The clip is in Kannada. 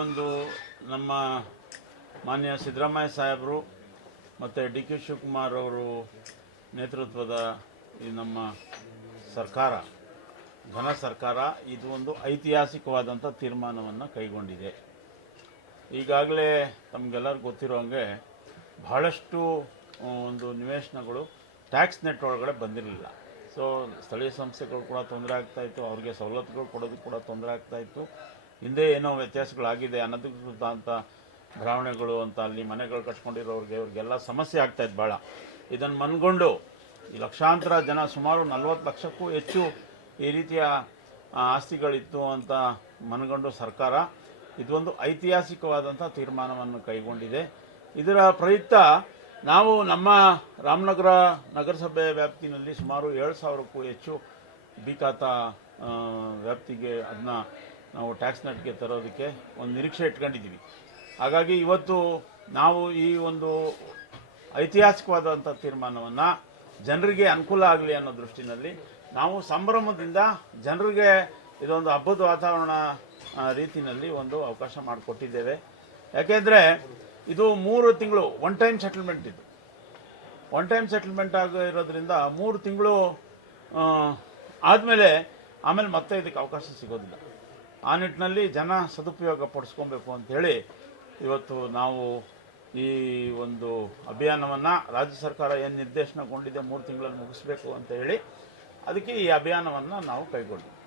ಒಂದು ನಮ್ಮ ಮಾನ್ಯ ಸಿದ್ದರಾಮಯ್ಯ ಸಾಹೇಬರು ಮತ್ತು ಡಿ ಕೆ ಶಿವಕುಮಾರ್ ಅವರು ನೇತೃತ್ವದ ಈ ನಮ್ಮ ಸರ್ಕಾರ, ಘನ ಸರ್ಕಾರ, ಇದು ಒಂದು ಐತಿಹಾಸಿಕವಾದಂಥ ತೀರ್ಮಾನವನ್ನು ಕೈಗೊಂಡಿದೆ. ಈಗಾಗಲೇ ತಮಗೆಲ್ಲರಿಗೂ ಗೊತ್ತಿರೋ ಹಾಗೆ ಬಹಳಷ್ಟು ಒಂದು ನಿವೇಶನಗಳು ಟ್ಯಾಕ್ಸ್ ನೆಟ್ ಒಳಗಡೆ ಬಂದಿರಲಿಲ್ಲ. ಸೊ, ಸ್ಥಳೀಯ ಸಂಸ್ಥೆಗಳು ಕೂಡ ತೊಂದರೆ ಆಗ್ತಾಯಿತ್ತು ಅವ್ರಿಗೆ ಸವಲತ್ತುಗಳು ಕೊಡೋದು ಕೂಡ ತೊಂದರೆ ಆಗ್ತಾಯಿತ್ತು ಹಿಂದೆ ಏನೋ ವ್ಯತ್ಯಾಸಗಳಾಗಿದೆ ಅನಧಿಕೃತ ಅಂತ ಬಡಾವಣೆಗಳು ಅಂತ ಅಲ್ಲಿ ಮನೆಗಳು ಕಟ್ಕೊಂಡಿರೋರಿಗೆ ಅವ್ರಿಗೆಲ್ಲ ಸಮಸ್ಯೆ ಆಗ್ತಾಯಿತ್ತು ಭಾಳ. ಇದನ್ನು ಮನ್ಗೊಂಡು ಈ ಲಕ್ಷಾಂತರ ಜನ ಸುಮಾರು ನಲ್ವತ್ತು ಲಕ್ಷಕ್ಕೂ ಹೆಚ್ಚು ಈ ರೀತಿಯ ಆಸ್ತಿಗಳಿತ್ತು ಅಂತ ಮನಗಂಡು ಸರ್ಕಾರ ಇದೊಂದು ಐತಿಹಾಸಿಕವಾದಂಥ ತೀರ್ಮಾನವನ್ನು ಕೈಗೊಂಡಿದೆ. ಇದರ ಪ್ರಯುಕ್ತ ನಾವು ನಮ್ಮ ರಾಮನಗರ ನಗರಸಭೆ ವ್ಯಾಪ್ತಿನಲ್ಲಿ ಸುಮಾರು ಏಳು ಸಾವಿರಕ್ಕೂ ಹೆಚ್ಚು ಬಿಕಾತ ವ್ಯಾಪ್ತಿಗೆ ಅದನ್ನ ನಾವು ಟ್ಯಾಕ್ಸ್ ನಟ್ಗೆ ತರೋದಕ್ಕೆ ಒಂದು ನಿರೀಕ್ಷೆ ಇಟ್ಕೊಂಡಿದ್ದೀವಿ. ಹಾಗಾಗಿ ಇವತ್ತು ನಾವು ಈ ಒಂದು ಐತಿಹಾಸಿಕವಾದಂಥ ತೀರ್ಮಾನವನ್ನು ಜನರಿಗೆ ಅನುಕೂಲ ಆಗಲಿ ಅನ್ನೋ ದೃಷ್ಟಿನಲ್ಲಿ ನಾವು ಸಂಭ್ರಮದಿಂದ ಜನರಿಗೆ ಇದೊಂದು ಹಬ್ಬದ ವಾತಾವರಣ ರೀತಿಯಲ್ಲಿ ಒಂದು ಅವಕಾಶ ಮಾಡಿಕೊಟ್ಟಿದ್ದೇವೆ. ಯಾಕೆಂದರೆ ಇದು ಮೂರು ತಿಂಗಳು ಒನ್ ಟೈಮ್ ಸೆಟಲ್ಮೆಂಟ್ ಇದು. ಒನ್ ಟೈಮ್ ಸೆಟಲ್ಮೆಂಟ್ ಆಗಿರೋದ್ರಿಂದ ಮೂರು ತಿಂಗಳು ಆದಮೇಲೆ ಆಮೇಲೆ ಮತ್ತೆ ಇದಕ್ಕೆ ಅವಕಾಶ ಸಿಗೋದಿಲ್ಲ. ಆ ನಿಟ್ಟಿನಲ್ಲಿ ಜನ ಸದುಪಯೋಗ ಪಡಿಸ್ಕೊಬೇಕು ಅಂಥೇಳಿ ಇವತ್ತು ನಾವು ಈ ಒಂದು ಅಭಿಯಾನವನ್ನು ರಾಜ್ಯ ಸರ್ಕಾರ ಏನು ನಿರ್ದೇಶನಗೊಂಡಿದೆ ಮೂರು ತಿಂಗಳಲ್ಲಿ ಮುಗಿಸ್ಬೇಕು ಅಂತ ಹೇಳಿ, ಅದಕ್ಕೆ ಈ ಅಭಿಯಾನವನ್ನು ನಾವು ಕೈಗೊಂಡ್ವಿ